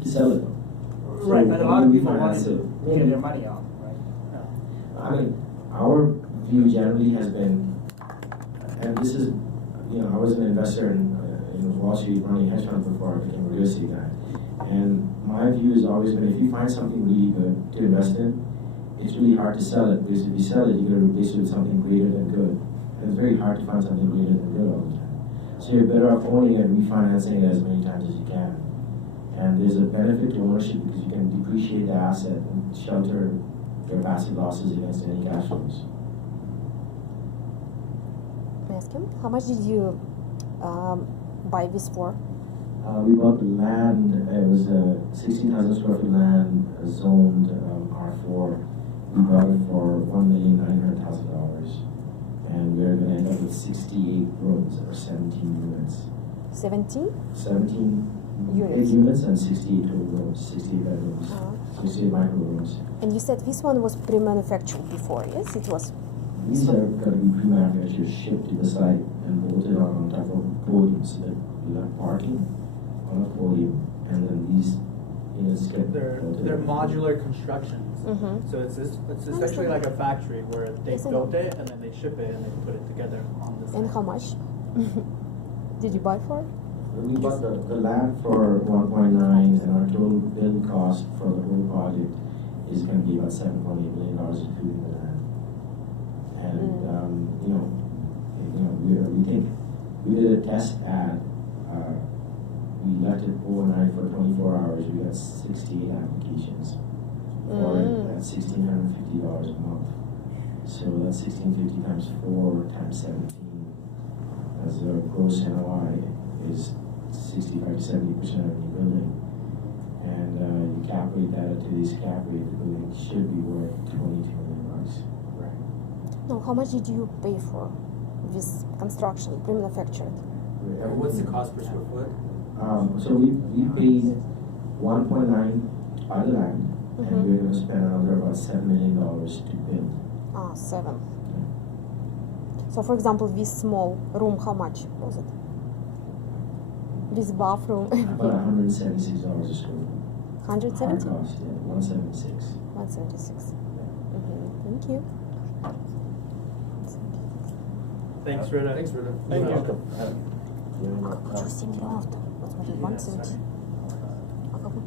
to sell it. Right, but a lot of people want refinance to it. get their money off, right? I mean, our view generally has been, and this is, I was an investor in Wall Street running a hedge fund before I became a real estate guy. And my view has always been, if you find something really good to invest in, it's really hard to sell it, because if you sell it, you're going to replace it with something greater than good. And it's very hard to find something greater than good all the time. So you're better off owning it and refinancing it as many times as you can. And there's a benefit to ownership because you can depreciate the asset and shelter your passive losses against any cash flows. May I ask him, how much did you buy this for? We bought the land. It was 16,000 square foot land, zoned R4. We bought it for $1,900,000, and we're going to end up with 68 rooms or 17 units. 17? 17 Units. units and 68 total rooms, 68 bedrooms, 68 micro rooms. And you said this one was pre-manufactured before, yes? It was. These are going to be pre-manufactured, shipped to the site, and bolted on top of podiums, so that you have parking on a podium, and then these units get They're modular constructions. Mm-hmm. So it's essentially like a factory where they Isn't built it and then they ship it and they put it together on the site. And how much did you buy for? We bought the land for 1.9, and our total build cost for the whole project is going to be about $7.8 million, including the land. And we think we did a test ad. We left it overnight for 24 hours. We got 68 applications for it at $1,650 a month. So that's 1,650 times 4 times 17. As a gross NOI is 65 to 70% of the building. And you cap rate that at today's cap rate, the building should be worth $22 million. Right. No, how much did you pay for this construction, pre-manufactured? What's the cost per square foot? So we paid 1.9 by the land, and we're going to spend another about $7 million to build. 7. So for example, this small room, how much was it? This bathroom? About $176 a square foot. 170? Hard cost, yeah, 176. 176. Thank you. Thanks, Rita. Thanks, Rita. Thank you. Хочу 7 миллионов. Вот смотри, 170. А какой?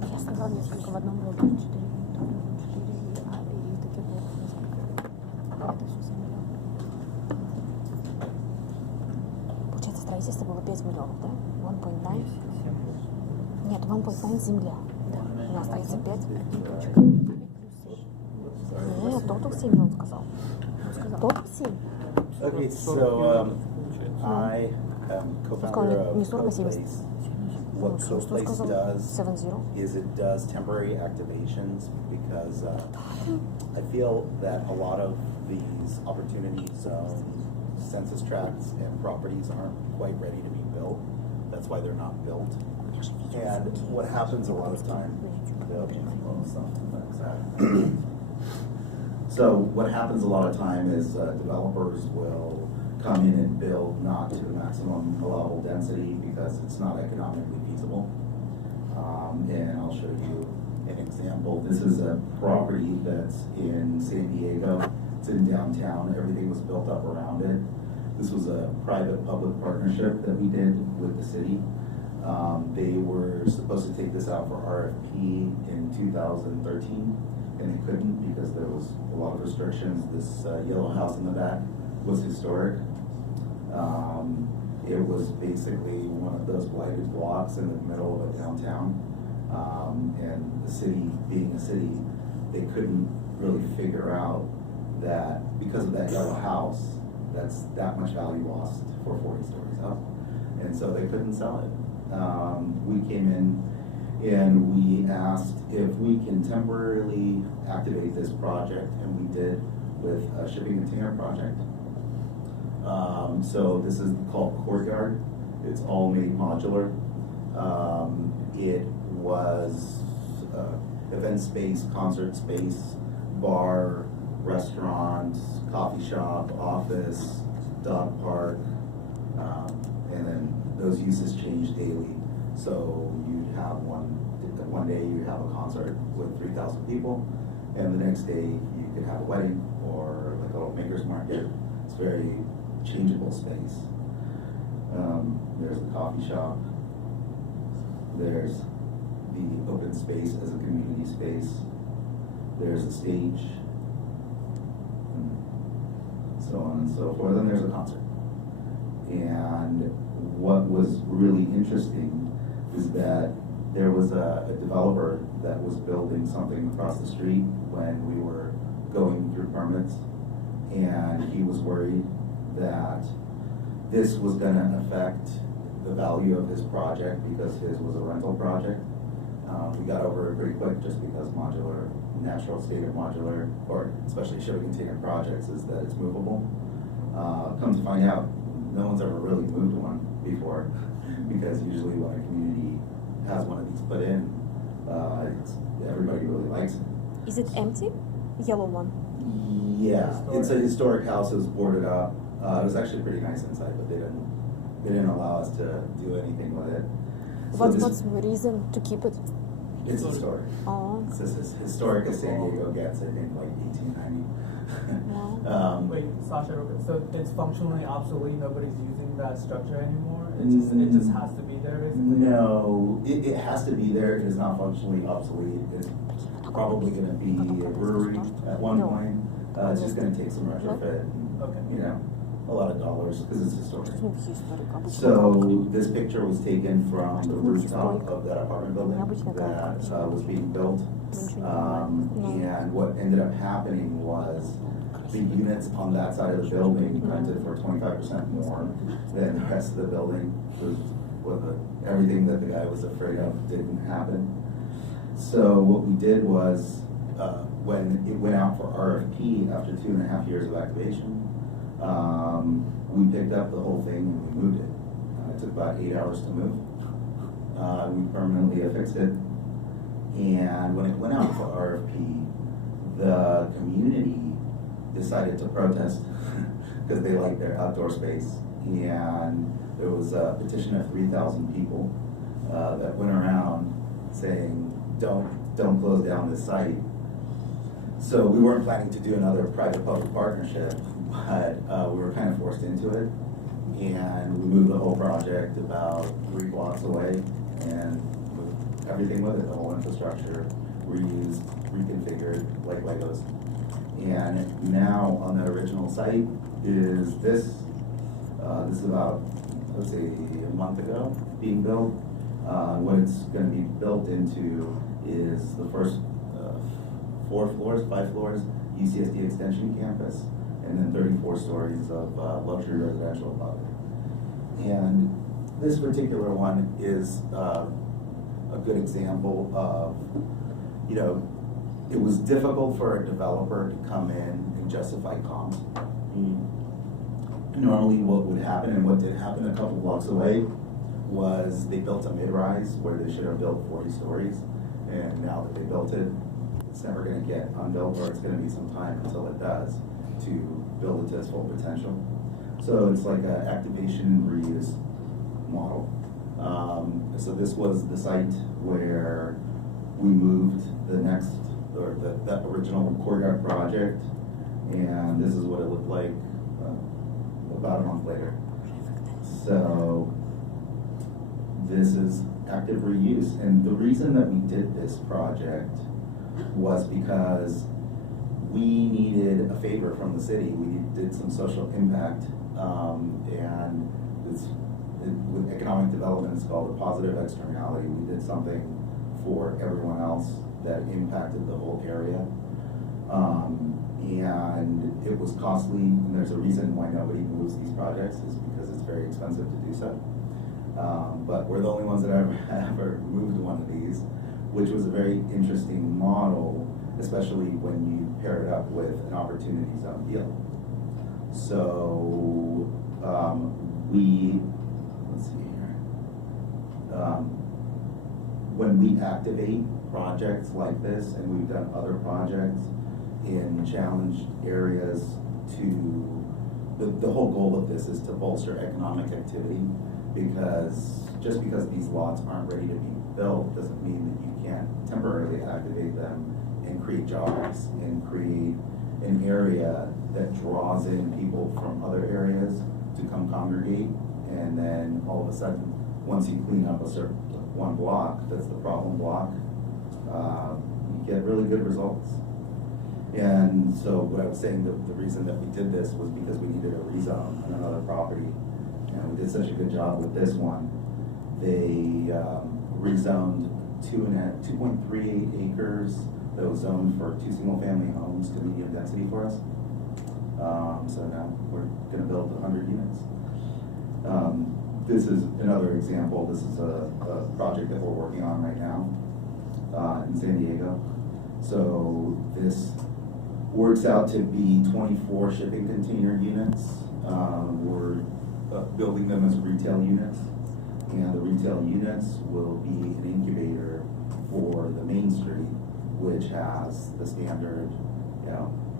Я сказала несколько в одном блоке. 4, и таких блоков несколько. Это все 7 миллионов. Получается, строительство было 5 миллионов, да? 1.9? Нет, 1.9 земля. Да. У нас строится 5. Нет, Тоток 7 миллионов сказал. Тоток 7. Okay, so I am co-founder of CoPlace. What CoPlace does 7-0. is it does temporary activations because I feel that a lot of these opportunity zones, census tracts, and properties aren't quite ready to be built. That's why they're not built. And what happens a lot of time, so what happens a lot of time is developers will come in and build not to the maximum allowable density because it's not economically feasible. And I'll show you an example. This is a property that's in San Diego. It's in downtown. Everything was built up around it. This was a private-public partnership that we did with the city. They were supposed to take this out for RFP in 2013, and they couldn't because there was a lot of restrictions. This yellow house in the back was historic. It was basically one of those blighted blocks in the middle of a downtown. And the city, being a city, they couldn't really figure out that because of that yellow house, that's that much value lost for 40 stories up. And so they couldn't sell it. We came in and we asked if we can temporarily activate this project, and we did with a shipping container project. So this is called Courtyard. It's all made modular. It was event space, concert space, bar, restaurant, coffee shop, office, dog park, and then those uses change daily. So you'd have one day you'd have a concert with 3,000 people, and the next day you could have a wedding or like a little maker's market. It's very changeable space. There's the coffee shop. There's the open space as a community space. There's a stage, and so on and so forth. And there's a concert. And what was really interesting is that there was a developer that was building something across the street when we were going through permits, and he was worried that this was going to affect the value of his project because his was a rental project. We got over it pretty quick just because modular, natural state of modular, or especially shipping container projects, is that it's movable. Come to find out, no one's ever really moved one before because usually when a community has one of these put in, everybody really likes it. Is it empty? Yellow one. Yeah, it's a historic house. It was boarded up. It was actually pretty nice inside, but they didn't allow us to do anything with it. So What's the reason to keep it? It's historic. Oh. It's as historic as San Diego gets, I think, like 1890. Wow. Wait, Sasha, real quick. So it's functionally obsolete. Nobody's using that structure anymore. It just has to be there, basically. No, it has to be there. It is not functionally obsolete. It's probably going to be a brewery at one No. point. It's just going to take some retrofit. And, Okay. you know, a lot of dollars because it's historic. Ну, все историк, обычно So так. this picture was taken from the rooftop of that apartment building Обычно так. that was being built. No. And what ended up happening was the units on that side of the building rented for 25% more than the rest of the building. Everything that the guy was afraid of didn't happen. So what we did was, when it went out for RFP after 2.5 years of activation, we picked up the whole thing and we moved it. It took about 8 hours to move. We permanently affixed it. And when it went out for RFP, the community decided to protest because they like their outdoor space. And there was a petition of 3,000 people that went around saying, don't close down this site. So we weren't planning to do another private-public partnership, but we were kind of forced into it. And we moved the whole project about 3 blocks away and with everything with it, the whole infrastructure, reused, reconfigured like Legos. And now on the original site is this. This is about, let's say, a month ago being built. What it's going to be built into is the first 5 floors, UCSD Extension Campus, and then 34 stories of luxury residential above it. And this particular one is a good example of, it was difficult for a developer to come in and justify comps. Normally what would happen, and what did happen a couple blocks away, was they built a mid-rise where they should have built 40 stories, and now that they built it, it's never going to get unbuilt, or it's going to be some time until it does to build it to its full potential. So it's like an activation and reuse model. So this was the site where we moved that original courtyard project, and this is what it looked like about a month later. So this is active reuse, and the reason that we did this project was because we needed a favor from the city. We did some social impact, and with economic development, it's called a positive externality. We did something for everyone else that impacted the whole area. And it was costly, and there's a reason why nobody moves these projects, is because it's very expensive to do so. But we're the only ones that ever moved one of these, which was a very interesting model, especially when you pair it up with an opportunity zone deal. So let's see here. When we activate projects like this, and we've done other projects in challenged areas, the whole goal of this is to bolster economic activity because just because these lots aren't ready to be built doesn't mean that you can't temporarily activate them and create jobs and create an area that draws in people from other areas to come congregate. And then all of a sudden, once you clean up a certain one block, that's the problem block, you get really good results. And so what I was saying, the reason that we did this was because we needed a rezone on another property. And we did such a good job with this one. They rezoned 2.38 acres that was zoned for 2 single-family homes to medium density for us. So now we're going to build 100 units. This is another example. This is a project that we're working on right now in San Diego. So this works out to be 24 shipping container units. We're building them as retail units. And the retail units will be an incubator for the Main Street, which has the standard,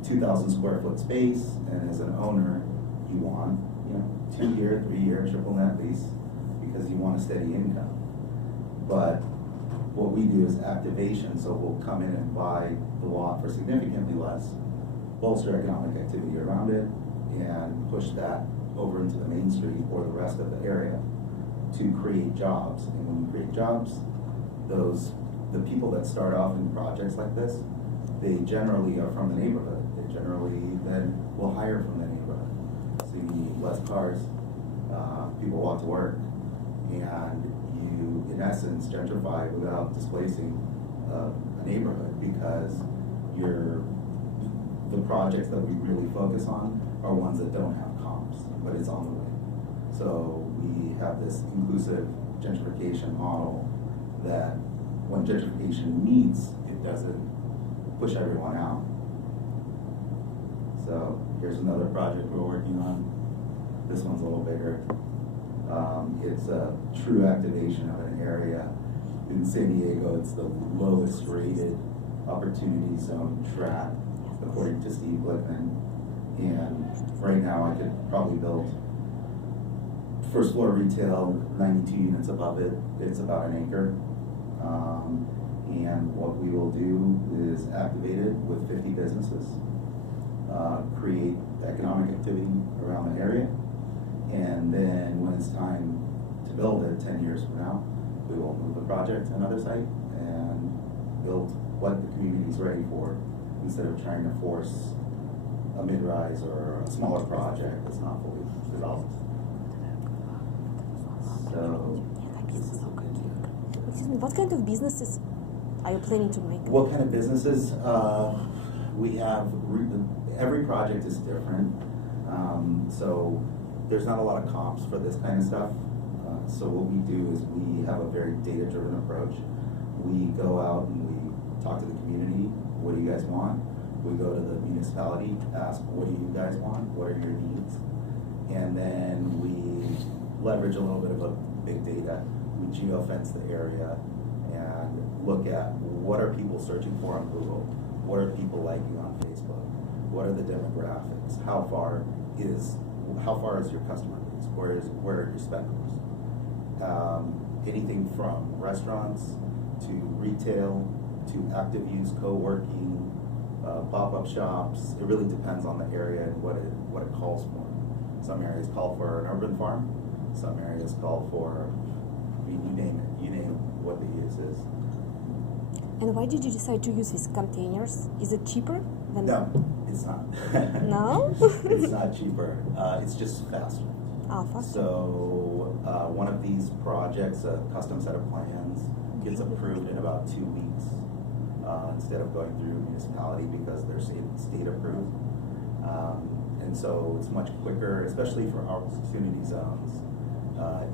2,000 square foot space, and as an owner, you want, 2-year, 3-year triple net lease because you want a steady income. But what we do is activation, so we'll come in and buy the lot for significantly less, bolster economic activity around it, and push that over into the Main Street or the rest of the area to create jobs. And when you create jobs, the people that start off in projects like this, they generally are from the neighborhood. They generally then will hire from the neighborhood. So you need less cars, people walk to work, and you, in essence, gentrify without displacing a neighborhood because the projects that we really focus on are ones that don't have comps, but it's on the way. So we have this inclusive gentrification model that when gentrification meets, it doesn't push everyone out. So here's another project we're working on. This one's a little bigger. It's a true activation of an area. In San Diego, it's the lowest rated opportunity zone tract, according to Steve Glickman. And right now I could probably build first floor retail, 92 units above it. It's about an acre. And what we will do is activate it with 50 businesses, create economic activity around the area, and then when it's time to build it 10 years from now, we will move the project to another site and build what the community is ready for instead of trying to force a mid-rise or a smaller project that's not fully developed. So, Excuse me, what kind of businesses are you planning to make? what kind of businesses? We have, every project is different. So there's not a lot of comps for this kind of stuff. So what we do is we have a very data-driven approach. We go out and we talk to the community. What do you guys want? We go to the municipality, ask, what do you guys want? What are your needs? And then we leverage a little bit of a big data. We geofence the area and look at what are people searching for on Google? What are people liking on Facebook? What are the demographics? How far is your customer base? Where are your spenders? Anything from restaurants to retail to active use co-working, pop-up shops. It really depends on the area and what it calls for. Some areas call for an urban farm. Some areas call for, you name it. You name what the use is. And why did you decide to use these containers? Is it cheaper than? No, it's not. No? It's not cheaper. It's just faster. Faster. So one of these projects, a custom set of plans, gets approved in about 2 weeks instead of going through municipality because they're state approved. And so it's much quicker, especially for opportunity zones.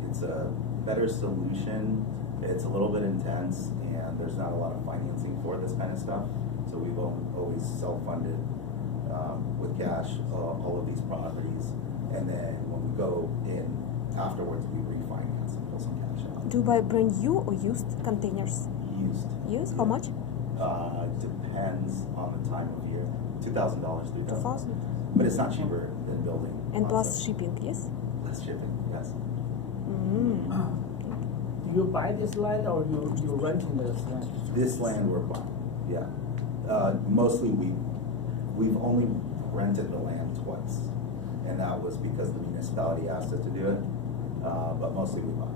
It's a better solution. It's a little bit intense, and there's not a lot of financing for this kind of stuff. So we've always self-funded with cash all of these properties. And then when we go in afterwards, we refinance and pull some cash out. Do you buy brand new or used containers? Used. Used? How much? Depends on the time of year. $2,000, $3,000. 2,000. But it's not cheaper than building. And lots plus of- shipping, yes? Less shipping, yes. Do you buy this land or you renting this land? This land we're buying, yeah. Mostly we've only rented the land twice, and that was because the municipality asked us to do it, but mostly we buy.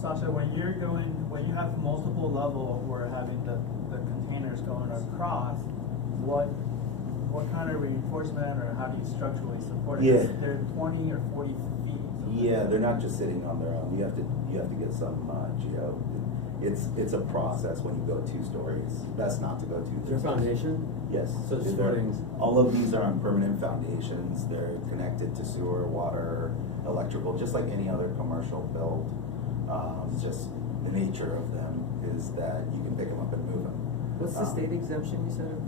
Sasha, when you have multiple level where having the containers going across, what kind of reinforcement or how do you structurally support it? Yeah. They're 20 or 40 feet. Yeah, they're not just sitting on their own. You have to get some geo. It's a process when you go 2 stories. Best not to go 2. Your foundation? Yes. So it's They're- footings. all of these are on permanent foundations. They're connected to sewer, water, electrical, just like any other commercial build. Just the nature of them is that you can pick them up and move them. What's the state exemption you said?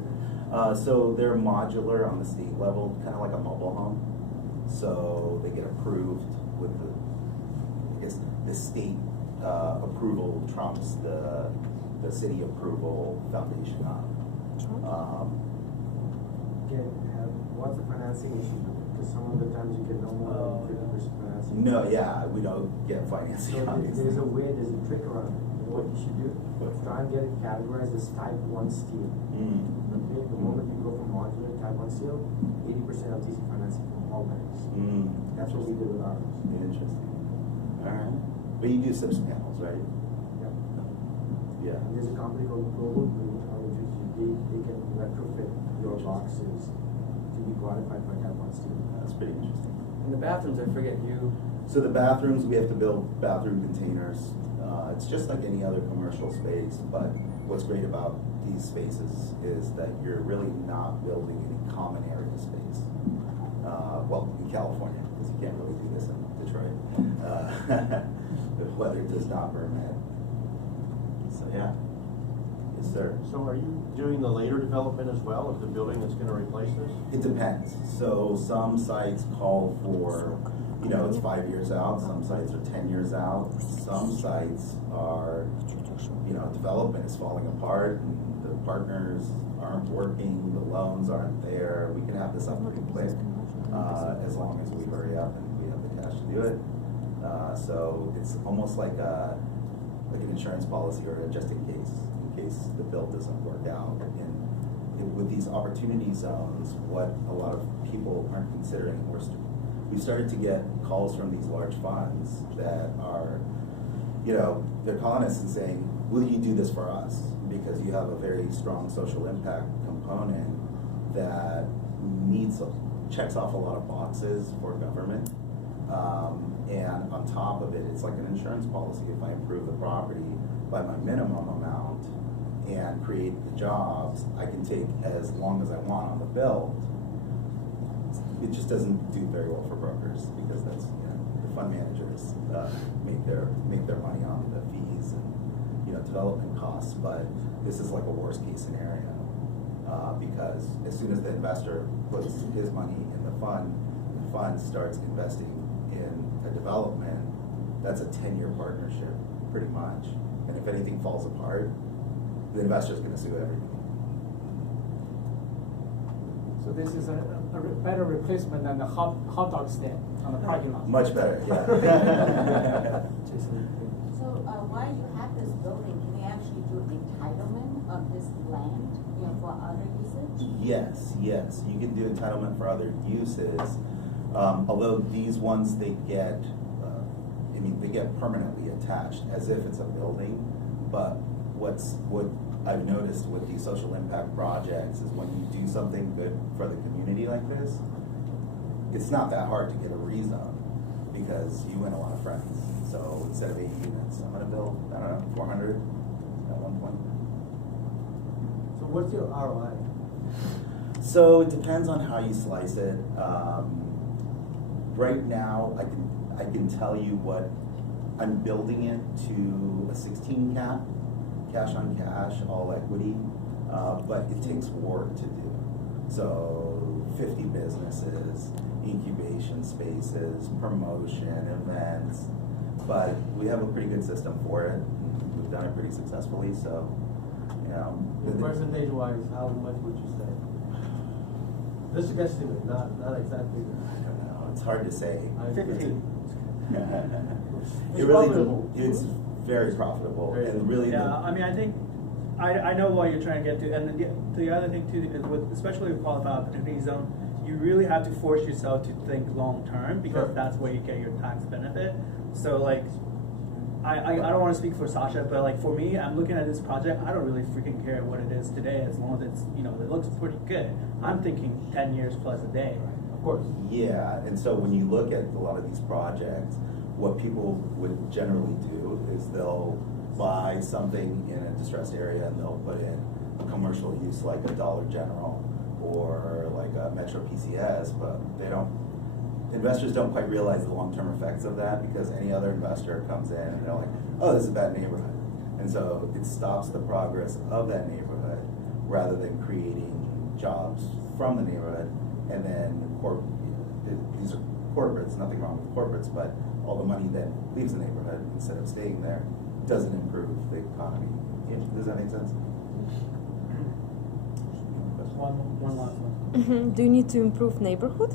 So they're modular on the state level, kind of like a mobile home. So they get approved with the state approval trumps the city approval foundation on. What's the financing issue? Because some of the times you get no more than 50% financing. No, yeah, we don't get financing. So obviously. there's a trick around it. You know what you should do? Try and get it categorized as type 1 steel. Okay, the moment you go from modular to type 1 steel, 80% of DC financing from all banks. That's what we did with ours. Interesting. All right. But you do SIPS panels, right? Yeah. Yeah. And there's a company called Global Blue, they can retrofit your boxes to be qualified for type 1 steel. That's pretty interesting. And the bathrooms, I forget you. So the bathrooms, we have to build bathroom containers. It's just like any other commercial space, but what's great about these spaces is that you're really not building any common area space. Well, in California, because you can't really do this in Detroit. The weather does not permit. So yeah. Yes, sir. So are you doing the later development as well of the building that's gonna replace this? It depends. So some sites call for, it's 5 years out, some sites are 10 years out, some sites are, development is falling apart, and the partners aren't working, the loans aren't there. We can have this up pretty quick, as long as we hurry up and we have the cash to do it. So it's almost like an insurance policy or just in case the bill doesn't work out. And with these opportunity zones, what a lot of people aren't considering, we started to get calls from these large funds that are, they're calling us and saying, will you do this for us? Because you have a very strong social impact component that checks off a lot of boxes for government. And on top of it, it's like an insurance policy. If I improve the property by my minimum amount and create the jobs, I can take as long as I want on the build. It just doesn't do very well for brokers because that's, the fund managers make their money on the fees and, development costs. But this is like a worst case scenario because as soon as the investor puts his money in the fund starts investing in a development, that's a 10-year partnership pretty much. And if anything falls apart, the investor's going to sue everything. So this is a better replacement than the hot dog stand on the parking lot. Much better, yeah. So while you have this building, can you actually do entitlement of this land, for other uses? Yes, you can do entitlement for other uses. Although these ones, they get permanently attached as if it's a building. But what I've noticed with these social impact projects is when you do something good for the community like this, it's not that hard to get a rezone because you win a lot of friends. So instead of 80 units, I'm gonna build, 400 at one point. So what's your ROI? So it depends on how you slice it. Right now, I can tell you what I'm building it to a 16 cap, cash on cash, all equity, but it takes work to do. So 50 businesses, incubation spaces, promotion, events, but we have a pretty good system for it. We've done it pretty successfully, so, Percentage-wise, how much would you say? Just a guesstimate, not exactly. I don't know, it's hard to say. 15. It really, it's very profitable, and really, Yeah, I mean, I think, I know what you're trying to get to, and then the other thing too is with, especially with qualified opportunity zone, you really have to force yourself to think long term, because Sure. that's where you get your tax benefit. So like, I don't want to speak for Sasha, but like for me, I'm looking at this project, I don't really freaking care what it is today, as long as it's, you know, it looks pretty good. I'm thinking 10 years plus a day. Of course. yeah, and so when you look at a lot of these projects, what people would generally do is they'll buy something in a distressed area and they'll put in a commercial use like a Dollar General or like a Metro PCS, but investors don't quite realize the long-term effects of that, because any other investor comes in and they're like, oh, this is a bad neighborhood. And so it stops the progress of that neighborhood rather than creating jobs from the neighborhood. And then these are corporates, nothing wrong with corporates, but all the money that leaves the neighborhood instead of staying there doesn't improve the economy. Does that make sense? One last one. Mm-hmm. Do you need to improve neighborhood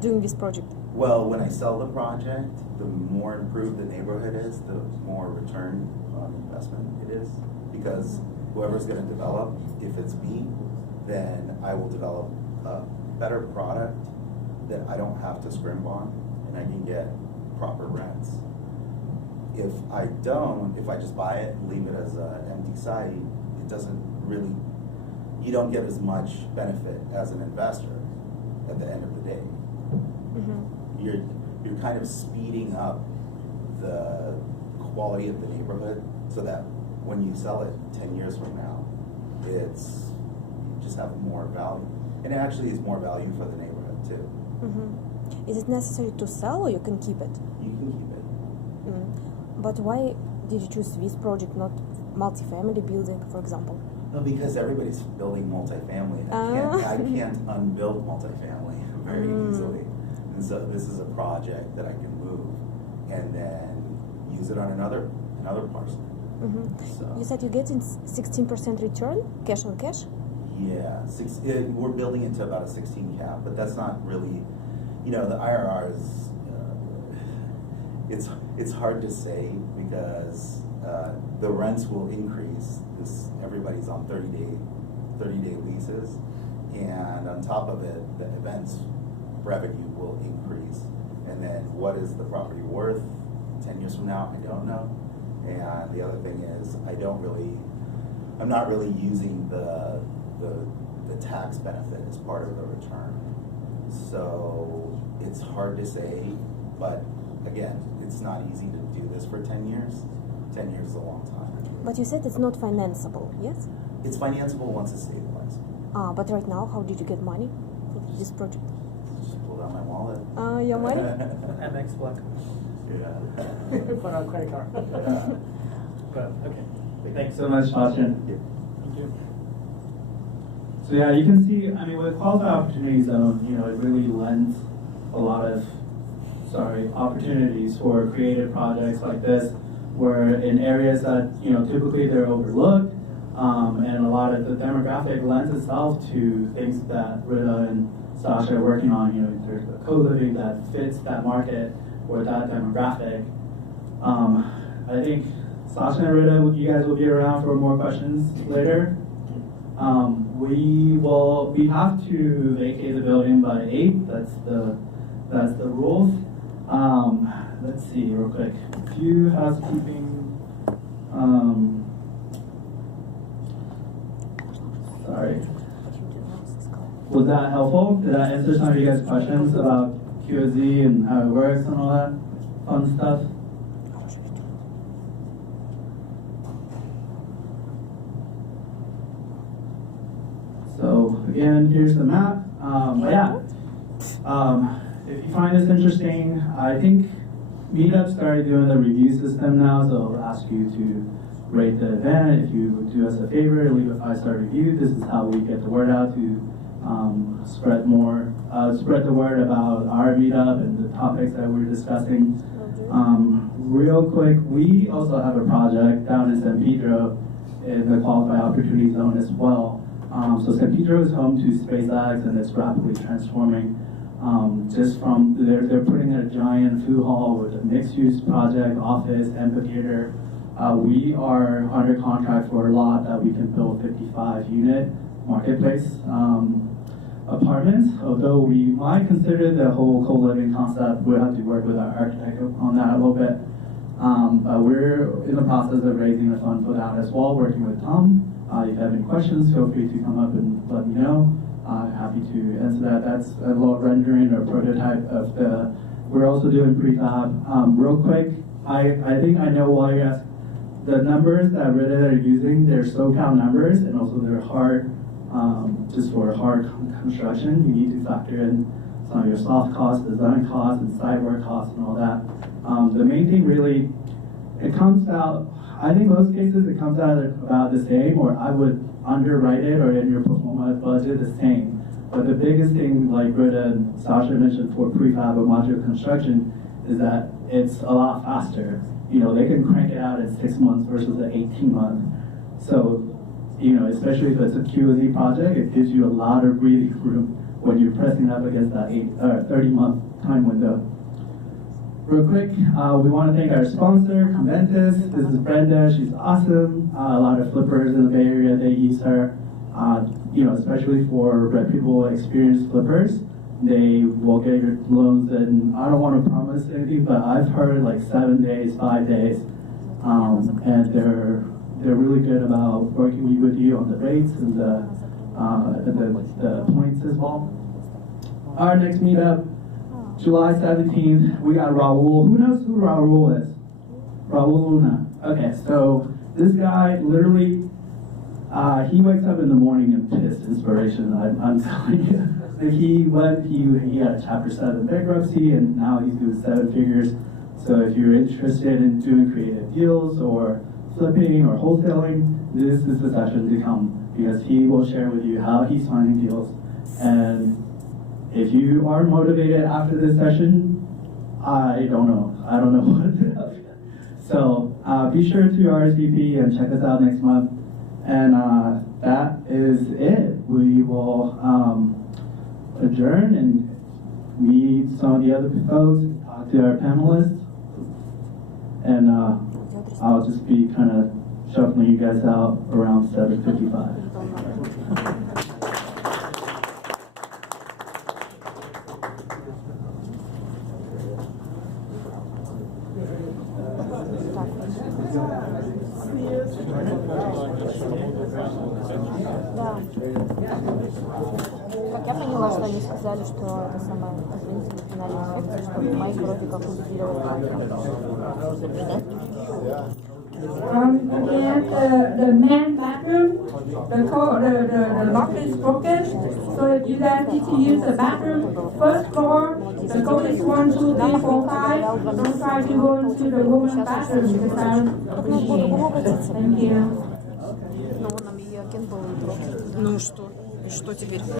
doing this project? Well, when I sell the project, the more improved the neighborhood is, the more return on investment it is. Because whoever's going to develop, if it's me, then I will develop a better product that I don't have to scrimp on, and I can get proper rents. If I don't, if I just buy it and leave it as an empty site, it doesn't really, you don't get as much benefit as an investor at the end of the day. Mm-hmm. You're kind of speeding up the quality of the neighborhood so that when you sell it 10 years from now, you just have more value. And it actually is more value for the neighborhood too. Mm-hmm. Is it necessary to sell, or you can keep it? You can keep it. But why did you choose this project, not multifamily building, for example? No, because everybody's building multifamily. I can't unbuild multifamily very easily. And so this is a project that I can move and then use it on another parcel. Mm-hmm. So, You said you're getting 16% return, cash on cash? yeah, we're building it to about a 16 cap, but that's not really, the IRR is, it's hard to say, because the rents will increase. Everybody's on 30-day leases, and on top of it, the events revenue will increase. And then what is the property worth 10 years from now? I don't know. And the other thing is, I'm not really using the tax benefit as part of the return. So it's hard to say, but again, it's not easy to do this for 10 years. 10 years is a long time. But you said it's not financeable, yes? It's financeable once it's stabilized. But right now, how did you get money for this project? Just pull out my wallet. Your money? MX Black. Yeah. Put on credit card. Yeah. But, okay. Thanks so much, Sachin. Thank you. So yeah, you can see, I mean, with Qualified Opportunity Zone, it really lends a lot of, opportunities for creative projects like this, where in areas that, typically they're overlooked, and a lot of the demographic lends itself to things that Rita and Sasha are working on, there's a co-living that fits that market or that demographic. I think Sasha and Rita, you guys will be around for more questions later. We have to vacate the building by 8. That's the rules. Let's see real quick. A few housekeeping. Sorry. Was that helpful? Did that answer some of you guys' questions about QOZ and how it works and all that fun stuff? So again, here's the map. If you find this interesting, I think Meetup started doing the review system now, so I'll ask you to rate the event. If you would do us a favor, leave a 5-star review. This is how we get the word out to spread the word about our meetup and the topics that we're discussing. Real quick, we also have a project down in San Pedro in the Qualified Opportunity Zone as well. So San Pedro is home to SpaceX, and it's rapidly transforming Just from, they're putting in a giant food hall with a mixed-use project, office, amphitheater. We are under contract for a lot that we can build 55-unit marketplace apartments. Although we might consider the whole co-living concept, we'll have to work with our architect on that a little bit. But we're in the process of raising a fund for that as well, working with Tom. If you have any questions, feel free to come up and let me know. Happy to answer that. That's a little rendering or prototype of the, we're also doing prefab. Real quick, I think I know why you're asking. The numbers that Reddit are using, they're SoCal numbers, and also they're hard, just for hard construction. You need to factor in some of your soft costs, design costs, and site work costs, and all that. The main thing really, it comes out, I think most cases it comes out about the same, or I would underwrite it, or in your performance budget the same. But the biggest thing, like Britta and Sasha mentioned for prefab or modular construction, is that it's a lot faster. You know, they can crank it out in 6 months versus an 18-month. So, you know, especially if it's a QZ project, it gives you a lot of breathing room when you're pressing up against that 30-month time window. Real quick, we want to thank our sponsor, Conventus. This is Brenda. She's awesome. A lot of flippers in the Bay Area, they use her. You know, especially for reputable, experienced flippers. They will get your loans, and I don't want to promise anything, but I've heard like 7 days, 5 days, and they're really good about working with you on the rates and the points as well. Our next meetup, July 17th, we got Raul. Who knows who Raul is? Raul Luna. Okay, so this guy literally, he wakes up in the morning and pissed inspiration. I'm telling you. Like he had a Chapter 7 bankruptcy, and now he's doing 7 figures. So if you're interested in doing creative deals or flipping or wholesaling, this is the session to come, because he will share with you how he's finding deals. And if you are motivated after this session, I don't know what to tell you. So be sure to RSVP and check us out next month. And that is it. We will adjourn and meet some of the other folks, talk to our panelists, and I'll just be kind of shuffling you guys out around 7:55. Как я поняла, что они сказали, что это самое, извините, на финальной секции, что Майк вроде как ликвидировал Again, the main bathroom, the lock is broken, so if you guys need to use the bathroom, first floor, the code is 1, 2, 3, 4, 5. Don't try to go into the women's bathroom because I don't appreciate it. Thank you. Ну, нам ее агент был. Ну и что? И что теперь?